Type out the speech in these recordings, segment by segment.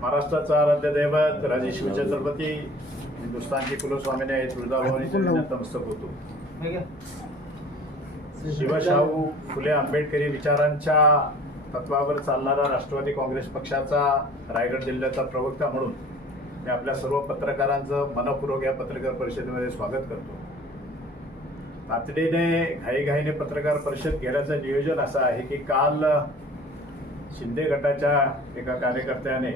महाराष्ट्राचा आराध्य दैवत राजेश्वर छत्रपती हिंदुस्थानची कुलस्वामीने आहे तुळजाभवानीच्या नतमस्तक होतो शिवशाहू फुले आंबेडकरी विचारांच्या तत्वावर चालणारा राष्ट्रवादी काँग्रेस पक्षाचा रायगड जिल्ह्याचा प्रवक्ता म्हणून मी आपल्या सर्व पत्रकारांचं मनपूर्वक या पत्रकार परिषदेमध्ये स्वागत करतो तातडीने घाईघाईने पत्रकार परिषद घेण्याचं नियोजन असं आहे की काल शिंदे गटाच्या एका कार्यकर्त्याने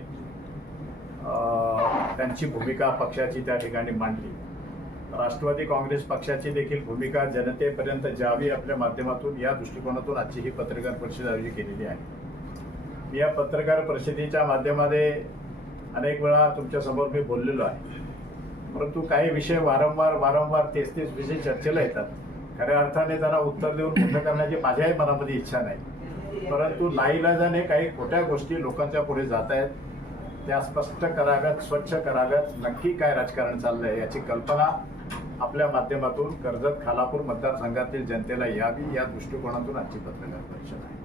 त्यांची भूमिका पक्षाची त्या ठिकाणी मांडली राष्ट्रवादी काँग्रेस पक्षाची देखील भूमिका जनतेपर्यंत जावी आपल्या माध्यमातून या दृष्टिकोनातून आजची ही पत्रकार परिषद आयोजित केलेली आहे या पत्रकार परिषदेच्या माध्यमाने अनेक वेळा तुमच्यासमोर मी बोललेलो आहे परंतु काही विषय वारंवार वारंवार तेच तेच विषय चर्चेला येतात खऱ्या अर्थाने त्यांना उत्तर देऊन खोटं करण्याची माझ्याही मनामध्ये इच्छा नाही परंतु लाईलाजाने काही खोट्या गोष्टी लोकांच्या पुढे जात आहेत त्या स्पष्ट कराव्यात स्वच्छ कराव्यात नक्की काय राजकारण चाललंय याची कल्पना आपल्या माध्यमातून कर्जत खालापूर मतदारसंघातील जनतेला यावी या दृष्टिकोनातून आजची पत्रकार परिषद आहे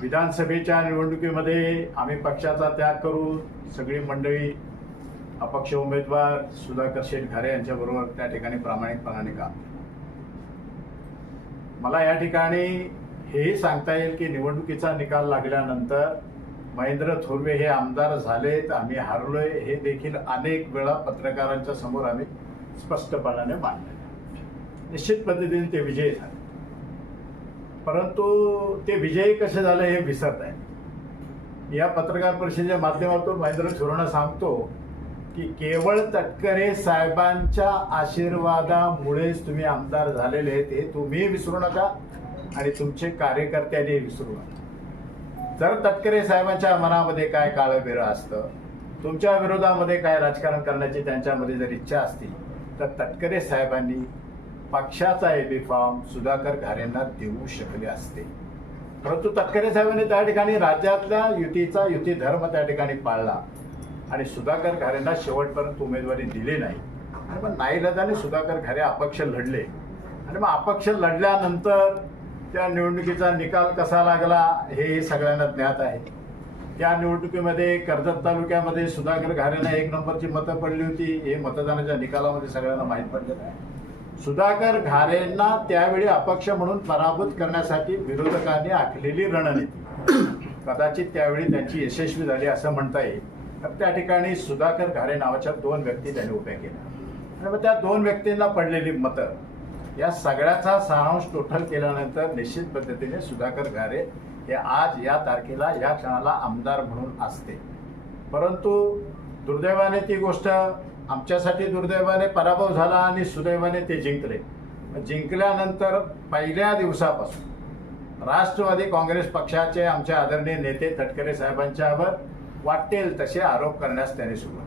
विधानसभेच्या निवडणुकीमध्ये आम्ही पक्षाचा त्याग करू सगळी मंडळी अपक्ष उमेदवार सुधाकर शेटघारे यांच्याबरोबर त्या ठिकाणी प्रामाणिकपणाने काम मला या ठिकाणी हेही सांगता येईल की निवडणुकीचा निकाल लागल्यानंतर महेंद्र थोरवे हे आमदार झालेत आम्ही हारलोय हे देखील अनेक वेळा पत्रकारांच्या समोर आम्ही स्पष्टपणाने मांडले निश्चित पद्धतीने ते विजयी झाले परंतु ते विजयी कसे झालं हे विसरत आहे या पत्रकार परिषदेच्या माध्यमातून महेंद्र सुरणा सांगतो की केवळ तटकरे साहेबांच्या आशीर्वादामुळेच तुम्ही आमदार झालेले आहेत हे तुम्ही विसरू नका आणि तुमचे कार्यकर्त्यांनी विसरू नका जर तटकरे साहेबांच्या मनामध्ये काय काळ असतं तुमच्या विरोधामध्ये काय राजकारण करण्याची त्यांच्यामध्ये जर इच्छा असती तर तटकरे साहेबांनी पक्षाचा बी फॉर्म सुधाकर घारेंना देऊ शकले असते परंतु तटकरे साहेबांनी त्या ठिकाणी राज्यातल्या युतीचा युती धर्म त्या ठिकाणी पाळला आणि सुधाकर घारेंना शेवटपर्यंत उमेदवारी दिली नाही आणि मग नाईलाजाने सुधाकर घारे अपक्ष लढले आणि मग अपक्ष लढल्यानंतर त्या निवडणुकीचा निकाल कसा लागला हे सगळ्यांना ज्ञात आहे त्या निवडणुकीमध्ये कर्जत तालुक्यामध्ये सुधाकर घारेंना एक नंबरची मतं पडली होती हे मतदानाच्या निकालामध्ये सगळ्यांना माहीत पडलेलं आहे सुधाकर घारेंना त्यावेळी अपक्ष म्हणून पराभूत करण्यासाठी विरोधकांनी आखलेली रणनीती कदाचित त्यावेळी त्यांची यशस्वी झाली असं म्हणता येईल तर त्या ठिकाणी सुधाकर घारे नावाच्या दोन व्यक्ती त्यांनी उभ्या केल्या आणि मग त्या दोन व्यक्तींना पडलेली मतं या सगळ्याचा सारांश टोटल केल्यानंतर निश्चित पद्धतीने सुधाकर घारे हे आज या तारखेला या क्षणाला आमदार म्हणून असते परंतु दुर्दैवाने ती गोष्ट आमच्यासाठी दुर्दैवाने पराभव झाला आणि सुदैवाने ते जिंकले जिंकल्यानंतर पहिल्या दिवसापासून राष्ट्रवादी काँग्रेस पक्षाचे आमचे आदरणीय नेते तटकरे साहेबांच्यावर वाटेल तसे आरोप करण्यास त्याने सुरुवात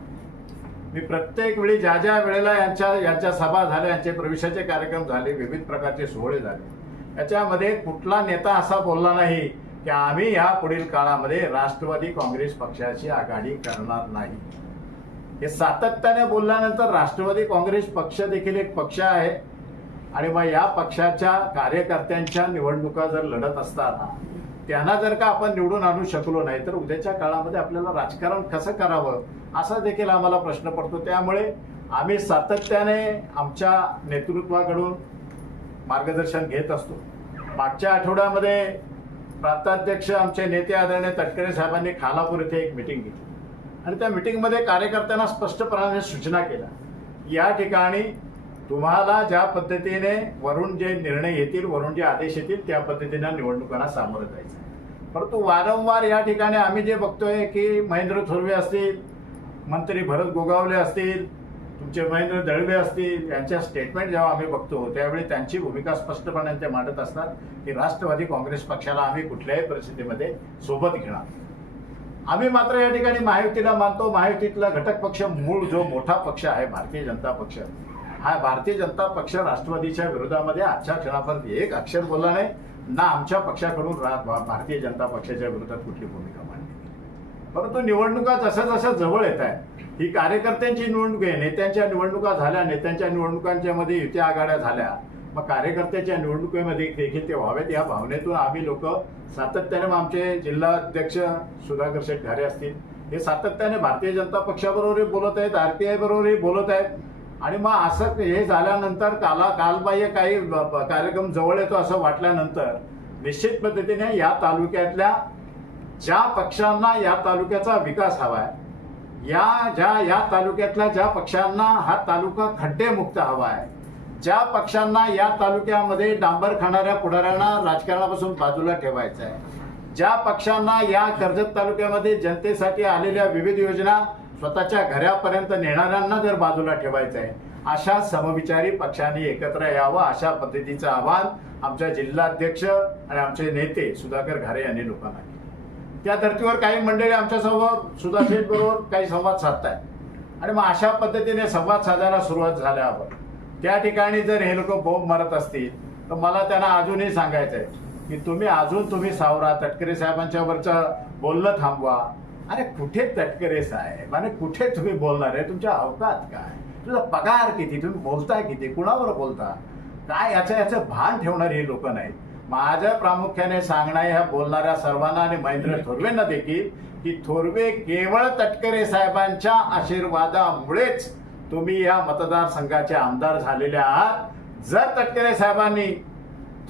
मी प्रत्येक वेळी ज्या ज्या वेळेला यांच्या यांच्या सभा झाल्या यांचे प्रवेशाचे कार्यक्रम झाले विविध प्रकारचे सोहळे झाले याच्यामध्ये कुठला नेता असा बोलला नाही की आम्ही या पुढील काळामध्ये राष्ट्रवादी काँग्रेस पक्षाची आघाडी करणार नाही हे सातत्याने बोलल्यानंतर राष्ट्रवादी काँग्रेस पक्ष देखील एक पक्ष आहे आणि मग या पक्षाच्या कार्यकर्त्यांच्या निवडणुका जर लढत असताना त्यांना जर का आपण निवडून आणू शकलो नाही तर उद्याच्या काळामध्ये आपल्याला राजकारण कसं करावं असा देखील आम्हाला प्रश्न पडतो त्यामुळे आम्ही सातत्याने आमच्या नेतृत्वाकडून मार्गदर्शन घेत असतो मागच्या आठवड्यामध्ये प्रांताध्यक्ष आमचे नेते आदरणीय तटकरे साहेबांनी खानापूर येथे एक मिटिंग घेतली आणि त्या मिटिंगमध्ये कार्यकर्त्यांना स्पष्टपणाने सूचना केल्या या ठिकाणी तुम्हाला ज्या पद्धतीने वरून जे निर्णय येतील वरून जे आदेश येतील त्या पद्धतीने निवडणुकांना सामोरं जायचं परंतु वारंवार या ठिकाणी आम्ही जे बघतोय की महेंद्र थोरवे असतील मंत्री भरत गोगावले असतील तुमचे महेंद्र दळवे असतील यांच्या स्टेटमेंट जेव्हा आम्ही बघतो त्यावेळी त्यांची भूमिका स्पष्टपणे ते मांडत असतात की राष्ट्रवादी काँग्रेस पक्षाला आम्ही कुठल्याही परिस्थितीमध्ये सोबत घेणार आम्ही मात्र या ठिकाणी महायुतीला मानतो महायुतीतला घटक पक्ष मूळ जो मोठा पक्ष आहे भारतीय जनता पक्ष हा भारतीय जनता पक्ष राष्ट्रवादीच्या विरोधामध्ये आजच्या क्षणापर्यंत एक अक्षर बोलला नाही ना आमच्या पक्षाकडून भारतीय जनता पक्षाच्या विरोधात कुठली भूमिका मांडली परंतु निवडणुका जसं जसं जवळ येत आहे ही कार्यकर्त्यांची निवडणूक आहे नेत्यांच्या निवडणुका झाल्या नेत्यांच्या निवडणुकांच्या मध्ये युती आघाड्या झाल्या मग कार्यकर्त्याच्या निवडणुकीमध्ये देखील ते व्हावेत या भावनेतून आम्ही लोक सातत्याने मग आमचे जिल्हा अध्यक्ष सुधाकर शेठ घारे असतील हे सातत्याने भारतीय जनता पक्षाबरोबरही बोलत आहेत आर टी आयबरोबरही बोलत आहेत आणि मग असं हे झाल्यानंतर काला कालबाह्य काही कार्यक्रम जवळ येतो असं वाटल्यानंतर निश्चित पद्धतीने या तालुक्यातल्या ज्या पक्षांना या तालुक्याचा विकास हवा आहे या ज्या या तालुक्यातल्या ज्या पक्षांना हा तालुका खड्डेमुक्त हवा आहे ज्या पक्षांना या तालुक्यामध्ये डांबर खाणाऱ्या पुढाऱ्यांना राजकारणापासून बाजूला ठेवायचं आहे ज्या पक्षांना या कर्जत तालुक्यामध्ये जनतेसाठी आलेल्या विविध योजना स्वतःच्या घरापर्यंत नेणाऱ्यांना जर बाजूला ठेवायचं आहे अशा समविचारी पक्षांनी एकत्र यावं अशा पद्धतीचं आव्हान आमच्या जिल्हाध्यक्ष आणि आमचे नेते सुधाकर घारे यांनी लोकांना केलं त्या धर्तीवर काही मंडळी आमच्यासमोर सुधाशेठ बरोबर काही संवाद साधतायत आणि मग अशा पद्धतीने संवाद साधायला सुरुवात झाल्यावर त्या ठिकाणी जर हे लोक बोंब मारत असतील तर मला त्यांना अजूनही सांगायचं आहे की तुम्ही अजून तुम्ही सावरा तटकरे साहेबांच्या वरचं बोलणं थांबवा अरे कुठे तटकरे साहेब आणि कुठे तुम्ही बोलणार आहे तुमच्या अवकात काय तुझा पगार किती तुम्ही बोलताय किती कुणावर बोलता काय याचं याचं भान ठेवणार हे लोक नाही माझ्या प्रामुख्याने सांगणं ह्या बोलणाऱ्या सर्वांना आणि महेंद्र थोरवेंना देखील की थोरवे केवळ तटकरे साहेबांच्या आशीर्वादामुळेच तुम्ही या मतदारसंघाचे आमदार झालेले आहात जर तटकरे साहेबांनी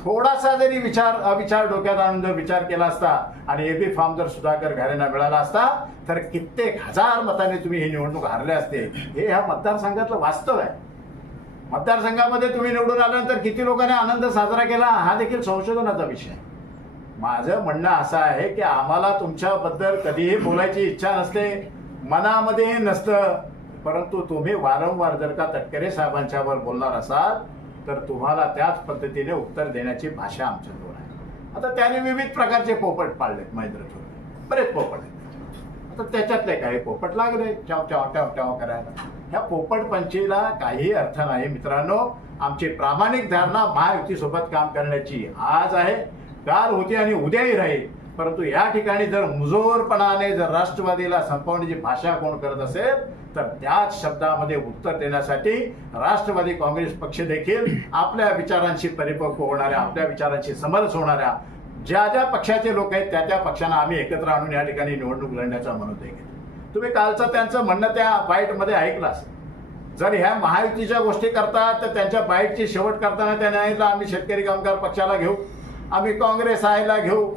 थोडासा जरी विचार विचार डोक्यात आणून जर विचार केला असता आणि एबी फॉर्म जर सुधाकर घारेंना मिळाला असता तर कित्येक हजार मताने तुम्ही ही निवडणूक हारले असते हे ह्या मतदारसंघातलं वास्तव आहे मतदारसंघामध्ये तुम्ही निवडून आल्यानंतर किती लोकांनी आनंद साजरा केला हा देखील संशोधनाचा विषय माझं म्हणणं असं आहे की आम्हाला तुमच्याबद्दल कधीही बोलायची इच्छा नसते मनामध्येही नसतं परंतु तुम्ही वारंवार जर का तटकरे साहेबांच्यावर बोलणार असाल तर तुम्हाला त्याच पद्धतीने उत्तर देण्याची भाषा आमच्याजवळ आहे आता त्याने विविध प्रकारचे पोपट पाळलेत महेंद्र थोरवे बरेच पोपट आहेत आता त्याच्यातले काही पोपट लागले चाव चाव टाव टाव करायला ह्या पोपट पंचीला काही अर्थ नाही मित्रांनो आमची प्रामाणिक धारणा महायुतीसोबत काम करण्याची आज आहे काल होती आणि उद्याही राहील परंतु या ठिकाणी जर मुजोरपणाने जर राष्ट्रवादीला संपवण्याची भाषा कोण करत असेल तर त्याच शब्दामध्ये उत्तर देण्यासाठी राष्ट्रवादी काँग्रेस पक्ष देखील आपल्या विचारांशी परिपक्व होणाऱ्या आपल्या विचारांशी समरस होणाऱ्या ज्या ज्या पक्षाचे लोक आहेत त्या त्या पक्षांना आम्ही एकत्र आणून या ठिकाणी निवडणूक लढण्याचा मनोदय केला तुम्ही कालचं त्यांचं म्हणणं त्या बाईटमध्ये ऐकलं असेल जर ह्या महायुतीच्या गोष्टी करतात तर त्यांच्या बाईटची शेवट करताना त्यांनी ऐकलं आम्ही शेतकरी कामगार पक्षाला घेऊ आम्ही काँग्रेस आयला घेऊ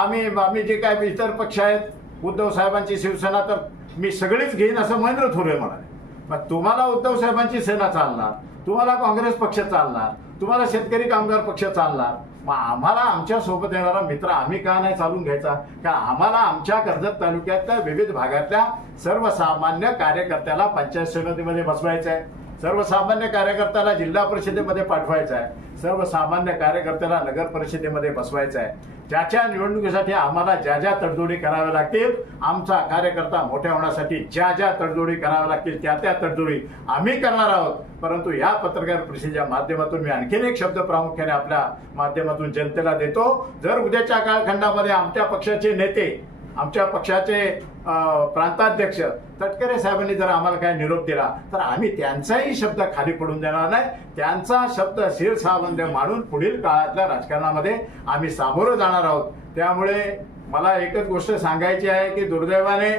आम्ही आम्ही जे काय इतर पक्ष आहेत उद्धव साहेबांची शिवसेना तर मी सगळेच घेईन असं महेंद्र थोरे म्हणाले मग तुम्हाला उद्धव साहेबांची सेना चालणार तुम्हाला काँग्रेस पक्ष चालणार तुम्हाला शेतकरी कामगार पक्ष चालणार मग आम्हाला आमच्या सोबत येणारा मित्र आम्ही का नाही चालून घ्यायचा का आम्हाला आमच्या कर्जत तालुक्यातल्या विविध भागातल्या सर्वसामान्य कार्यकर्त्याला पंचायत समितीमध्ये बसवायचं आहे सर्वसामान्य कार्यकर्त्याला जिल्हा परिषदेमध्ये पाठवायचा आहे सर्वसामान्य कार्यकर्त्याला नगर परिषदेमध्ये बसवायचा आहे ज्याच्या निवडणुकीसाठी आम्हाला ज्या ज्या तडजोडी कराव्या लागतील आमचा कार्यकर्ता मोठ्या होण्यासाठी ज्या ज्या तडजोडी कराव्या लागतील त्या त्या तडजोडी आम्ही करणार आहोत परंतु या पत्रकार परिषदेच्या माध्यमातून मी आणखीन एक शब्द प्रामुख्याने आपल्या माध्यमातून जनतेला देतो जर उद्याच्या कालखंडामध्ये आमच्या पक्षाचे नेते आमच्या पक्षाचे प्रांताध्यक्ष तटकरे साहेबांनी जर आम्हाला काय निरोप दिला तर आम्ही त्यांचाही शब्द खाली पडून देणार नाही त्यांचा शब्द शिरसाबंद मानून पुढील काळातल्या राजकारणामध्ये आम्ही सामोरं जाणार आहोत त्यामुळे मला एकच गोष्ट सांगायची आहे की दुर्दैवाने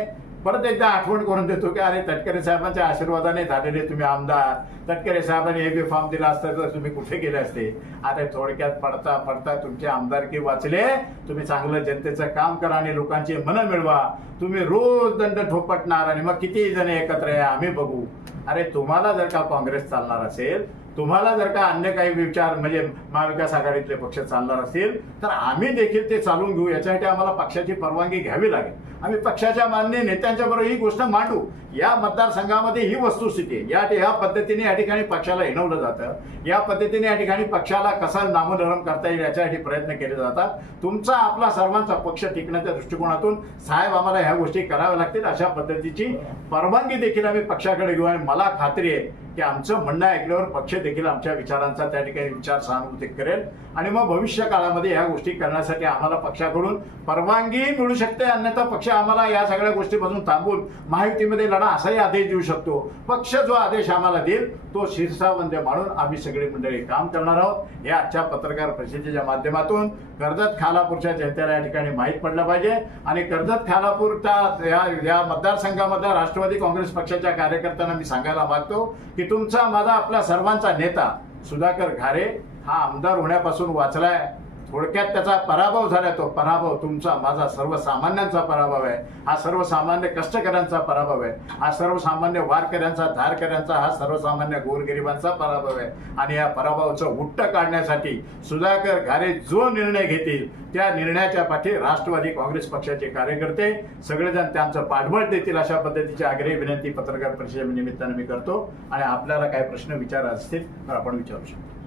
परत एकदा आठवण करून देतो की अरे तटकरे साहेबांच्या आशीर्वादाने झालेले तुम्ही आमदार तटकरे साहेबांनी हे बी फॉर्म दिला असता तर तुम्ही कुठे गेले असते आता थोडक्यात पडता पडता तुमचे आमदारकी वाचले तुम्ही चांगलं जनतेचं काम करा आणि लोकांची मनं मिळवा तुम्ही रोज दंड ठोपटणार आणि मग किती जण एकत्र या आम्ही बघू अरे तुम्हाला जर का काँग्रेस चालणार असेल तुम्हाला जर का अन्य काही विचार म्हणजे महाविकास आघाडीतले पक्ष चालणार असतील तर आम्ही देखील ते चालून घेऊ याच्यासाठी आम्हाला पक्षाची परवानगी घ्यावी लागेल आम्ही पक्षाच्या मान्य नेत्यांच्या बरोबर ही गोष्ट मांडू या मतदारसंघामध्ये ही वस्तुस्थिती आहे या ह्या पद्धतीने या ठिकाणी पक्षाला हिणवलं जातं या पद्धतीने या ठिकाणी पक्षाला कसा नामधरम करता येईल याच्यासाठी प्रयत्न केले जातात तुमचा आपला सर्वांचा पक्ष टिकण्याच्या दृष्टिकोनातून साहेब आम्हाला ह्या गोष्टी कराव्या लागतील अशा पद्धतीची परवानगी देखील आम्ही पक्षाकडे घेऊ आणि मला खात्री आहे की आमचं म्हणणं ऐकल्यावर पक्ष देखील आमच्या विचारांचा त्या ठिकाणी विचार सहानुभूती करेल आणि मग भविष्य काळामध्ये ह्या गोष्टी करण्यासाठी आम्हाला पक्षाकडून परवानगी मिळू शकते अन्यथा पक्ष आम्हाला या सगळ्या गोष्टीपासून थांबून माहितीमध्ये लढा असाही आदेश देऊ शकतो पक्ष जो आदेश आम्हाला देईल तो शिरसावंद मानून आम्ही सगळी मंडळी काम करणार आहोत हे आजच्या पत्रकार परिषदेच्या माध्यमातून कर्जत खालापूरच्या जनतेला या ठिकाणी माहीत पडलं पाहिजे आणि कर्जत खालापूरच्या या मतदारसंघामध्ये राष्ट्रवादी काँग्रेस पक्षाच्या कार्यकर्त्यांना मी सांगायला मागतो की तुमचा माझा आपल्या सर्वांचा नेता सुधाकर घारे हा आमदार होण्यापासून वाचलाय थोडक्यात त्याचा पराभव झाला तो पराभव तुमचा माझा सर्वसामान्यांचा पराभव आहे हा सर्वसामान्य कष्टकऱ्यांचा पराभव आहे हा सर्वसामान्य वारकऱ्यांचा धारकऱ्यांचा हा सर्वसामान्य गोरगरिबांचा पराभव आहे आणि या पराभवाचं उट्ट काढण्यासाठी सुधाकर घारे जो निर्णय घेतील त्या निर्णयाच्या पाठी राष्ट्रवादी काँग्रेस पक्षाचे कार्यकर्ते सगळेजण त्यांचं पाठबळ देतील अशा पद्धतीची आग्रही विनंती पत्रकार निमित्ताने मी करतो आणि आपल्याला काय प्रश्न विचार असतील तर आपण विचारू शकतो